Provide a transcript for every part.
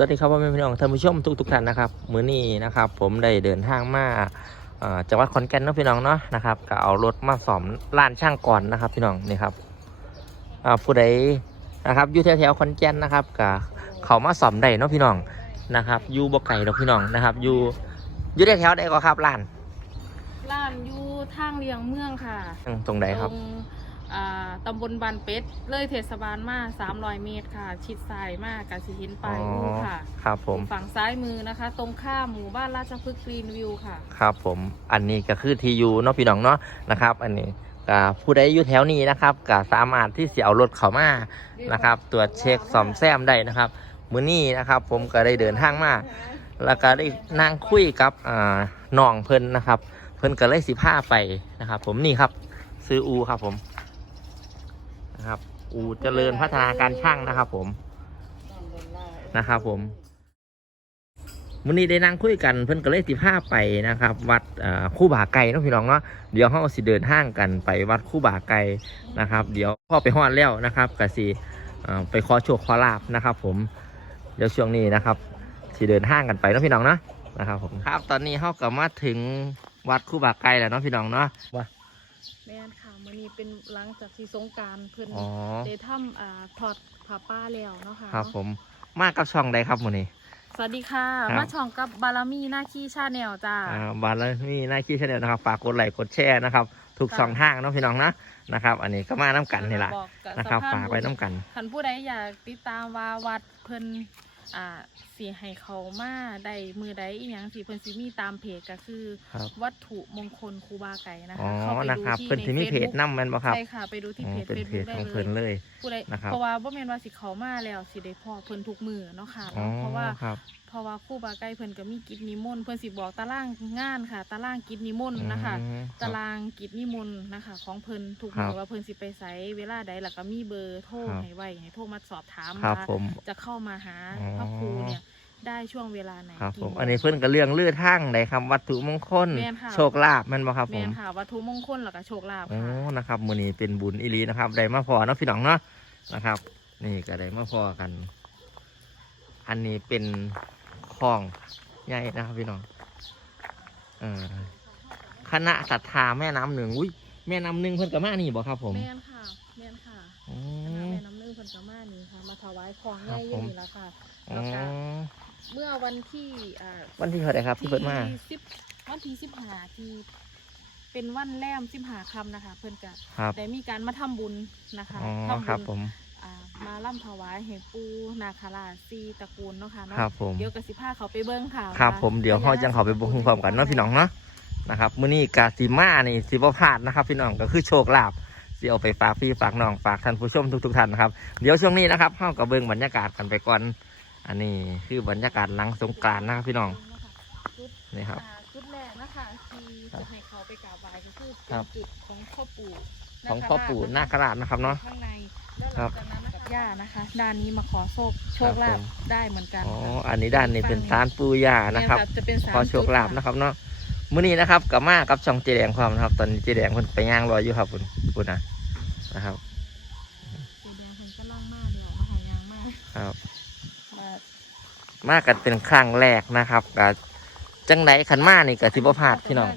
สวัสดีครับพ่อแม่พี่น้องท่านผู้ชมทุกทุกๆท่านนะครับมื้อนี้นะครับ ผมได้เดินทางมาเอ่อจังหวัดขอนแก่นเนาะพี่น้องเนาะนะครับก็เอารถมาสอมร้านช่างก่อนนะครับ พี่น้องนี่ครับอ่าผู้ใดนะครับอยู่แถวๆขอนแก่นนะครับก็เขามาสอมได้เนาะพี่น้องนะครับอยู่บ่ไก่ดอกพี่น้องนะครับอยู่อยู่แถวๆใดก็ครับร้านร้านอยู่ทางเลียงเมืองค่ะอืมตรงใดครับตรงอ่า ตำบลบานเป็ด เลยเทศบาลมา300 เมตรค่ะ ชิดซ้ายมากกสิหินปลายมือค่ะ ครับผม ฝั่งซ้ายมือนะคะ ตรงข้ามหมู่บ้านราชพฤกษ์กรีนวิวค่ะ ครับผม อันนี้ก็คือทียูเนาะพี่น้องเนาะนะครับ อันนี้ก็ผู้ใดอยู่แถวนี้นะครับก็สามารถที่จะเอารถเข้ามานะครับ ตรวจเช็คซ่อมแซมได้นะครับมื้อนี้นะครับผมก็ได้เดินทางมาแล้วก็ได้นั่งคุยกับอ่าน้องเพิ่นนะครับ เพิ่นก็เลยสิพาไปนะครับ ผมนี่ครับซื้ออูครับผม นะครับอูเจริญพัฒนาการช่างนะครับผมนะครับผมมื้อนี้ได้นั่งคุยกันเพิ่นก็เลยสิพาไปนะครับ วัดคู่บาไก่เนาะพี่น้องเนาะเดี๋ยวเฮาสิเดินทางกันไปวัดคู่บาไก่นะครับ เดี๋ยวพ่อไปฮอดแล้วนะครับก็สิอ่ไปขอโชคขอลาบนะครับ ผมเดี๋ยวช่วงนี้นะครับที่เดินห้างกันไปเนาะพี่น้องเนาะนะครับผมครับตอนนี้เขาก็มาถึงวัดคู่บาไกลแล้วเนาะพี่น้องเนาะว่า ม่นค่ะมื้อนี้เป็นหลังจากที่สงกรารเพิ่นอ๋อ ได้ทำอ่าถอดผ้าป้าแล้วเนาะค่ะครับ ผมมากับช่องใดครับมื้อนี้ สวัสดีค่ะ ครับ มาช่องกับบารมีหน้าขี้ชาแนลจ้า อ่าบานแล้วมีหน้าขี้เช่นเดียวนะครับฝากกดไลค์กดแชร์นะครับทุกค่ะช่องทางเนาะพี่น้องนะนะครับ อันนี้ก็มาน้กันนี่แหละบอกกับนะครับ สภฝากไว้น้กัน คันผู้ใดอยากติดตามว่าวัดเพิ่นอ่า สีให้เขามาได้มือใดอีหยังสีเพิ่นสิมีตามเพจก็คือ ครับ วัตถุมงคลครูบาไก่นะอ๋อคะเข้าไปนะดูครับที่เพิ่นที่มีเพจในำแมันบ่ครับใช่ค่ะ ไปดูที่อ๋อเพจเป็นเฟซเพบุ๊จกได้ของเพิ่นเลยเลย ผู้ใดนะครับ เพราะว่าบ่แม่นว่าสิเขามาแล้วสิได้พ่อเพิ่นทุกมือเนาะค่ะอ๋อเพราะว่า ครับ เพราะว่าครูบาไก่เพิ่นก็มีกิจนิมนต์เพิ่นสิบอกตารางงานค่ะ ตารางกิจนิมนต์นะคะ อืมคตารับรางกิจนิมนต์นะคะ ของเพิ่นทุกครัมืบอว่าเพิ่นสิไปไสเวลาใดแล้วก็มีเบอร์โทรครับ ให้ไว้ให้โทรมาสอบถามครับว่าผม จะเข้ามาหาอ๋อ พระครูเนี่ย ได้ช่วงเวลาไหนครับกี่ผมโงอันนี้เพิ่นก็เรื่องลือทั้งใดครับ วัตถุมงคลแม่นค่ะโชคลาภแมันบ่ครับผแม่มนค่ะวัตถุมงคลแล้วก็โชคลาภโอ้ค่ะนะครับมือนี้เป็นบุญอีหลีนะครับได้มาพอเนาะพี่น้องเนาะนะครับ นี่ก็ได้มาพอกัน อันนี้เป็นคลองใหญ่นะครับพี่น้องเออคณะศรัทธาแม่น้ำหนึ่งอุ้ยแม่น้ำหนึ่งเพิ่นกับมานี่บ่ครับผมแม่นค่ะแม่นค่ะอ๋อ เพิ่นก็มานี่ค่ะ มาถวายของครัใหญ่บผมนี่ละค่ะอ๋อแล้วก็เมื่อวันที่อ่า วันที่เท่าไหร่ครับที่เพิ่นมา สิบวันที่สิบห้าที่เป็นวันแรมสิบห้าคำนะคะ เพิ่นก็ครับ ได้มีการมาทำบุญนะคะอ๋อทำครับบุญผมอ่ามาล่ำถวายให้ปูนาคาราชซีตระกูลเนาะค่ะเนาะครับผม เดี๋ยวกสิพาเขาไปเบิ้งค่ะครับว่าผมเดี๋ยวเฮาจังเขาไปเบุญพร้อมกันเนาะพี่น้องเนาะนะครับมื้อนี้กาสิมานี่สิบ่พลาดนะครับ พี่น้องก็คือโชคลาภ สิเอาไปฝากพี่ฝากน้องฝากท่านผู้ชมทุกๆท่านนะครับ เดี๋ยวช่วงนี้นะครับเฮาก็เบิ่งบรรยากาศกันไปก่อน อันนี้คือบรรยากาศหลังสงกรานต์นะครับพี่น้องจุดนี่ครับอ่าจุดแรกนะคะที่จะให้เขาไปกราบไหว้ก็คือเป็ครันบจุดของพ่อปู่ของพ่อปู่นาคราชนะครับเนาะ ข้างในแล้วหครัลับงจากนั้นกับย่านะคะ ด้านนี้มาขอโชคโชคลาครัภบผมได้เหมือนกันอ๋อค่ะอันนี้ด้านนี้เป็นศาลปู่ย่านะครับ เยจะเป็นสามขอโชคลาภจุดนะครับเนาะ มื้อนี้นะครับกับมากับช่องเจแดงความนะครับ ตอนนี้เจแดงเพิ่นไปย่างรออยู่ครับคุณคุณนะนะครับเจแดงเพิ่นก็ล่างมากเดี๋ยวมาหายางมากครับมามากันเป็นครั้งแรกนะครับกับจังไดขันมานี่ก็สิบ่พลาดพี่น้อง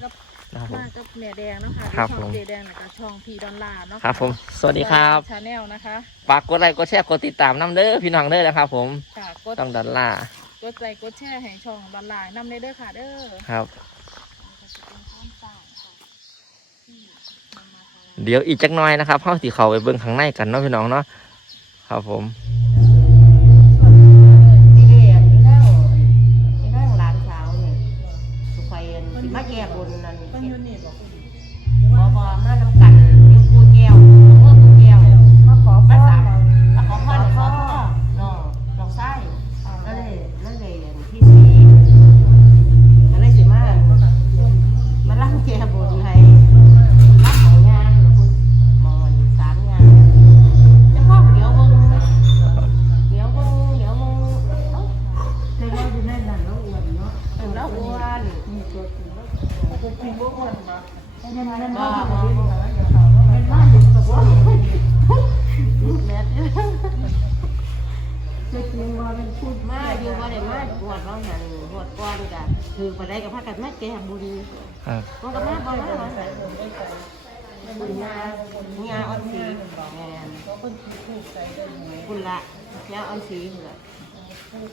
นะครับผมมากับแม่แดงเนาะค่ะครับช่องผมเจแดงแล้วก็ช่องพีดอนลาเนาะะครับ ผม สวัสดีครับชาแนลนะคะฝากกดไลค์กดแชร์กดติดตามน้ำเด้อพี่น้องเด้อนะครับ ผมค่ะกดต้องดอลลาร์กดไลค์กดแชร์ให้ช่องดอนลานำได้เด้อค่ะเด้อครับ นี่ก็จะเป็นข้ามสร้างค่ะที่นำมาถวาย เดี๋ยวอีกจักหน่อยนะครับเข้าสีเขาไปเบิ่งข้างในกันเนาะพี่น้องเนาะครับผมมาแก่บนนั่นบ่บ่มาน้ำกัน มันมันบ่มาอยู่บ่มันมาอยู่กับว่าแม่จะกินว่าเป็นพูดมาอยู่บ่ได้มาหวดร้องหันหวดก้อนกะถือบ่ได้กับพากันมาแก้บุญครับมันก็มาบ่มาว่าซั่นบุญงาญาอ่อนสีแม่นเขาเป็นผู้ใจได้ไหมบุญละญาออนสีพุ่นละ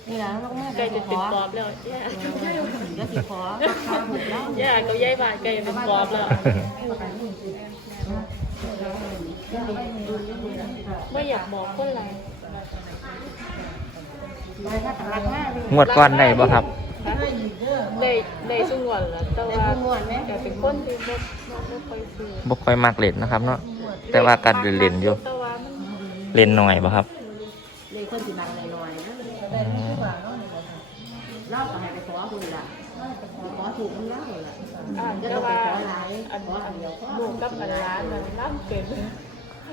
นี่ล่ะลงมาไก่จะเป็นขปอบแล้วย่าก็สิขอข้าวบุญแล้วย่ากับยายบ้านไก่เป็นปอบแล้วไม่อยากบอกคนไรไปถ้าตรักมากเลยงวดก่อนได้บ่ครับได้ได้สุงวนแล้วแต่ได้ว่าผู้ม่วนไหมแต่เป็นคนที่บ่บ่ค่อยซื้อบ่ค่อยมักเล่นนะครับเนาะแต่ว่ากัดเล่นๆอยู่แต่ว่ามันเล่นหน่อยบ่ครับเลยคนสิบังหน่อย ๆนะแต่ที่ว่าเขาเนี่ยเล่าก็ให้ไปขอคุณล่ะไปขอถูกมันเล่าล่ะอ่านจะแต่ต้องไปว่าขอหลายอันขออันเดียวหมู่กับอันร้านมันล่ำเป็น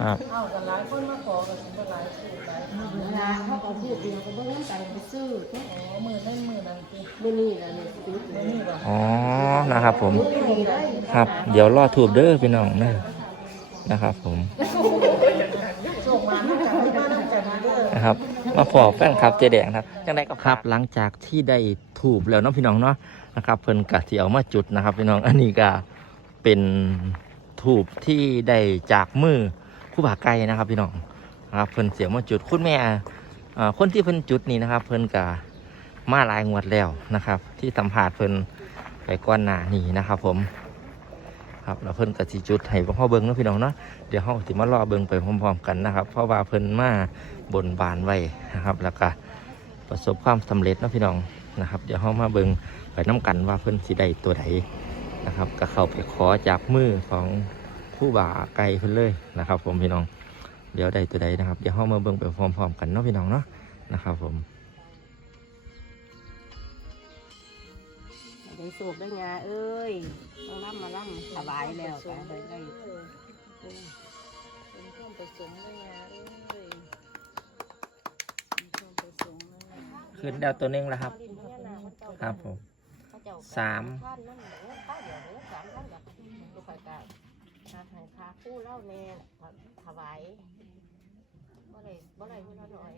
ครับเอากันหลายคนมาขอกันเป็นหลายสูตรหลายเวลาเขาก็พูดเดียวก็บ่ต้องใจไปซื้ออ๋อมือนั่นมือนั่นคือมื้อนี้ล่ะนี่ซื้อเลยนี่ว่าอ๋อนะครับผมมื้อนี้ได้ครับ เดี๋ยวรอถูบเด้อพี่น้องเด้อนะครับผม ส่งมาให้กันที่บ้านกันเด้อ นะครับ มาฟอแฟนคลับเจแดงครับยังไงก็ครับหลังจากที่ได้ถูบแล้วเนาะพี่น้องเนาะนะครับเพิ่นกะที่เอามาจุดนะครับ พี่น้องอันนี้ก็เป็นถูบที่ได้จากมือคู่บาไก่นะครับ พี่น้องนะครับเพิ่นเสียมาจุดคุณแม่คนที่เพิ่นจุดนี่นะครับ เพิ่นกะมาลายงวดแล้วนะครับ ที่สัมผัสเพิ่นไปก้อนหน้านี่นะครับ ผม ครับแล้วเพิ่นกะสิจุดให้พวกเบิ่งเนาะพี่น้องเนาะเดี๋ยวเราสิมารอเบิ่งไปพร้อมๆกันนะครับ เพราะว่าเพิ่นมาบนบานไว้นะครับแล้วก็ประสบความสำเร็จเนาะพี่น้องนะครับ เดี๋ยวเรามาเบิ่งไปน้กันว่าเพิ่นสิได้ตัวใดนะครับ ก็เข้าไปขอจากมือของผู้บ่าไก่เพิ่นเลยนะครับ ผมพี่น้อง เดี๋ยวได้ตัวใดนะครับ เดี๋ยวเรามาเบิ่งไปพร้อมๆกันเนาะพี่น้องเนาะนะครับผม ได้สูบได้งาเอ้ยต้องร่ำมาร่ำสบายแล้วไปได้ได้เป็นความประสงค์เลยนะเอ้ยเป็นความประสงค์เลยขึ้นดาวตัวหนึงแล้วครับ ครับผมสามท่านนั่นเงินข้าเดียวงินทานกับลูกไข่ไก่หาพาคู่เล่าแน่ถวายบ่ได้บ่ได้เงินหน่อย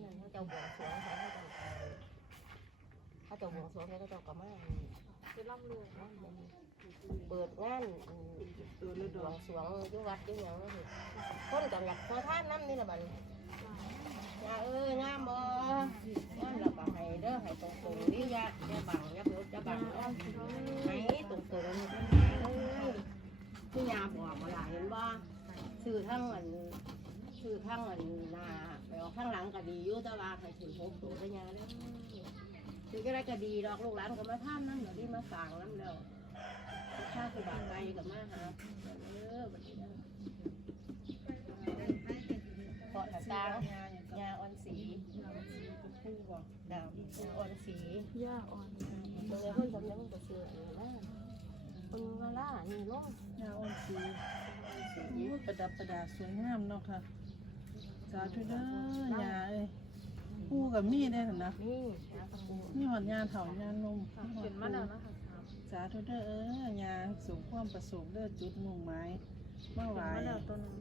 เงินเขาเจ้าบวงสรวงเขาเจ้า เขาจ้าบวงสวงเขาเจ้ากระมาคือล่ำรวยเปิดงานตัวฤดูสวงยู่วัดยู่หยังนั่นสิคนก็อยากขอท่านน้ำนี่ละบัดยาเอ้ยงามบ่งามล้วก็ให้เด้อให้ตรงๆนี่ยาอย่าบังยาเบิดอย่าบังให้ตรงๆเอ้ยที่ยาบอกบ่ล่ะเห็นบ่ซื้อทั้งอันซื้อทั้งอันนาไปออกข้างหลังก็ดีอยู่แต่ว่าให้ถึงหกตัวก็ยาแล้ วซื้อก็ได้ก็ดีดอกลูกหลานก็มาท่านนั่นเดี๋ยวนี้มาสั่งน้ำแล้วข้าคือบาไกลกับมาหาเออบัดนี้นะเกาะตางยาอ่อนสีคู่บอกดาวยาอ่อนสียาอ่อนเมื่อคนทำยังก็เสืออยู่นะคนมาล่านี่ลงยาอ่อนสีประดับประดาสวยงามเนาะค่ะสาธุเด้อยาเอ้ย คู่กับมีได้นะ นี่ยาตะปูมีหอดยาเถายานมเห็นมาแล้วนะคะครับสาธุเด้อเอ้ยาสูงความประสงค์เด้อจุดมุ่งหมายมาไหวเห็นมาแล้วตัวหนึง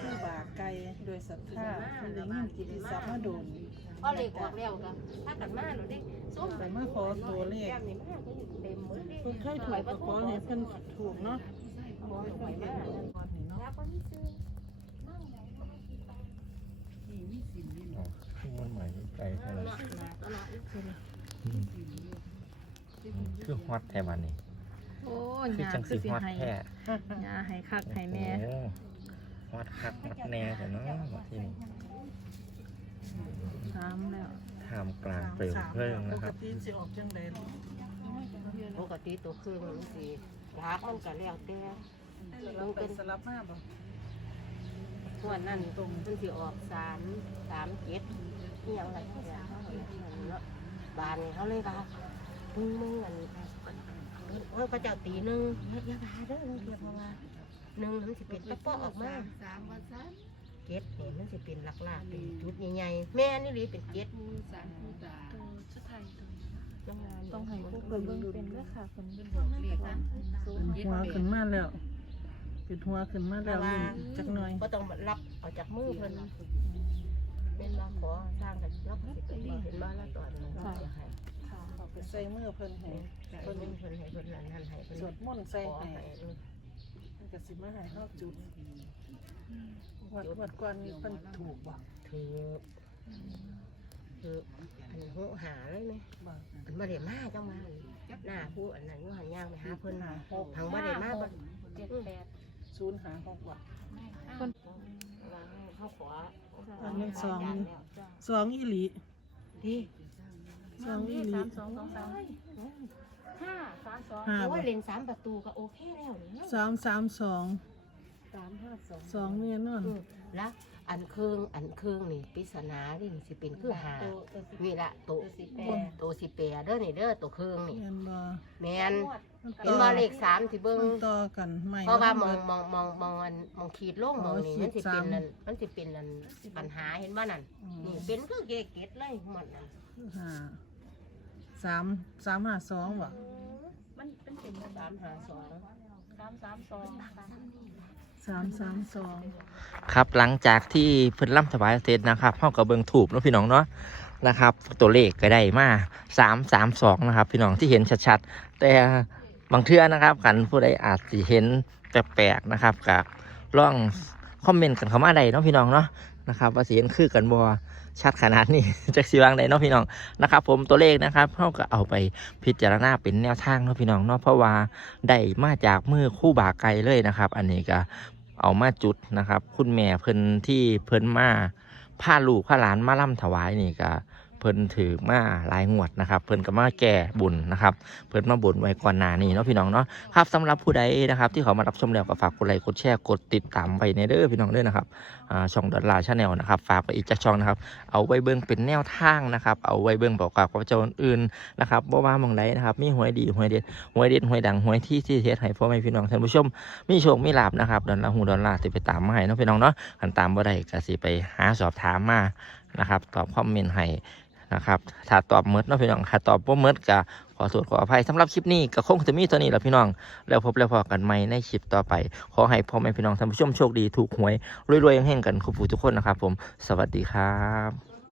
ผู้บาไกลโดยศรัทธาที่ได้ยินกิตติศัพท์มาโดนพอเล็กออกแล้วกันถ้ากันมาหนูดิส้มแต่มาขอตัวเลขแก้มนี่มากก็อยู่เต็มมือดิ เพิ่นเคยถูกก็ขอให้เพิ่นถูกเนาะขอหวยมากแล้วก็มีซื้อ มันหมาย ไก่เท่าไหร่หนักหนาก็หนักคือฮอตแท้บันนี้โอ้คือยาจังคืสิอสิฮอตให้แท้ยาให้คักให้แน่โอ้ฮอตคักฮอตแน่แต่เนาะว่าที่นี่ถามแล้วท่ามกลางเปลวเพลิงนะปคกรับ ติสิออกจังได๋ปกติตัวเครื่องมันสิรักมันก็แล้วแต่เราเป็นสลับมาบ่ส่วนนั้นตรงมันสิออกสามสามเจ็ด นี่ยังไรเนี่ยเนาะบานเขาเลยว่ามึงมึงอันเออพระเจ้าตีหนึ่งอย่าบาเด้อเดียวเพราะว่าหนึ่งมันสิเป็นตะเปาะออกมาเจ็ดนี่มันสิเป็นหลักลากเป็นจุดใหญ่ๆแม่นี่หรือเป็นเจ็ดตัวชุดไทยตัวน้ำงานต้องให้พวกเบิ่งเป็นด้วยค่ะคนเป็นหัวขึ้นมาแล้วเป็นหัวขึ้นมาแล้วนี่จักหน่อยก็ต้องรับเอาจากมือเพิ่น เป็นมาขอสร้างกันแล้วก็สิเป็นบ่เห็นบ้านแล้วตอนนั้นเราจะให้เอาไปใส่มือเพิ่นให้เพิ่นเพิ่นให้เพิ่นนั่นนั่นให้เพิ่นสวดมนต์ใส่ขอให้ให้เพิ่นก็สิมาให้เฮาจุดวัดวัดก่อนนี่เพิ่นถูกบ่ถือถืออันหูหาเลยไหมบ่อันบ่ได้มาจังมาหน้าผู้อันนั้นอยู่หันย่างไปหาเพิ่นหาหกทางบ่ได้มาบ่เจ็ดแปดศูนย์หาหกบ่เขาขอ อันนั้นสองสองอีหลีดิสองอีหลีสามสองสองสามห้าสามสองห้าโอ้บ่ยเล่นสามประตูก็โอเคแล้วนี่สามสามสอง สามห้าสองสองเนี่ยนอนอืมแล้วอันเครื่องอันเครื่องนี่ปริศนาดิสิเป็นคือหานี่ละโตวโตวสิแปรเด้อนี่เด้อตัวเครื่องนี่เรียนบ่แม่นมันเห็นบ่เลขสามสิเบิ่งมันต่อกันใหม่เพราะว่าแล้วมนองมองมองมองอันมองขีดลงมองนี่อ๋อขีมันดสิสาเป็มนนั่นมันสิเป็นนั่นปัญหาเห็นบ่นั่นอืมนี่เป็นคือเกเกตเลยหมดนั่นห้าสามสามห้าสองบ่มันเป็นเป็นสามหาสองสามสามสองสาม สามสามสองครับหลังจากที่เพิ่นล่ำถวายเสร็จนะครับเฮากับเบิงถูกนาะพี่น้องเนาะนะครับ ตัวเลขก็ได้มาสามสามสองนะครับ พี่น้องที่เห็นชัดๆแต่บางเทื่อนะครับกันผู้ใดอาจสิเห็นแปลกๆนะครับกับลองคอมเมนต์กันเข้ามาได้เนาะพี่น้องเนาะนะครับว่าสิเห็นคือกันบ่ชัดขนาดนี้จะสิวางได้เนาะพี่น้องนะครับ ผมตัวเลขนะครับเฮาก็เอาไปพิจารณาเป็นแนวทางเนาะพี่น้องเนาะเพราะว่าได้มาจากมือคู่บาไกลเลยนะครับ อันนี้ก็ เอามาจุดนะครับ คุณแม่เพิ่นที่เพิ่นมาผ้าลูกผ้าหลานมาล่ำถวายนี่ก็ เพิ่นถือมาหลายงวดนะครับ เพิ่นก็มาแก่บุญนะครับ เพิ่นมาบุญไว้ก่อนหน้านี้เนาะพี่น้องเนาะครับสำหรับผู้ใดนะครับ ที่เขามารับชมแล้วก็ฝากกดไลค์กดแชร์กดติดตามไปในเด้อพี่น้องเด้อนะครับช่องดอลลาร์ชาแนลนะครับ ฝากไปอีกจักช่องนะครับ เอาไว้เบิ่งเป็นแนวทางนะครับ เอาไว้เบิ่งบอกกับกับเจ้าอื่นนะครับบ่ว่ามองใดนะครับ มีหวยดีหวยเด็ดหวยเด็ดหวยดังหวยที่ที่เฮ็ดให้พ่อแม่พี่น้องท่านผู้ชม มีโชคมีลาบนะครับดอลลาร์หูดอลลาร์สิไปตามมาให้เนาะพี่น้องเนาะคันตามบ่ได้ก็สิไปหาสอบถามมานะครับตอบคอมเมนต์ให้ นะครับถ้าตอบเมิดเนาะพี่น้องถ้าตอบบ่เมิดก็ขอโทษขออภัยสำหรับคลิปนี้ก็คงจะมีตัวนี้แหละพี่น้อง แล้วพบแล้วพอกันใหม่ในคลิปต่อไป ขอให้พ่อแม่พี่น้องท่านผู้ชมโชคดีถูกหวยรวยๆแห่งๆกันครบผู้ทุกคนนะครับผม สวัสดีครับ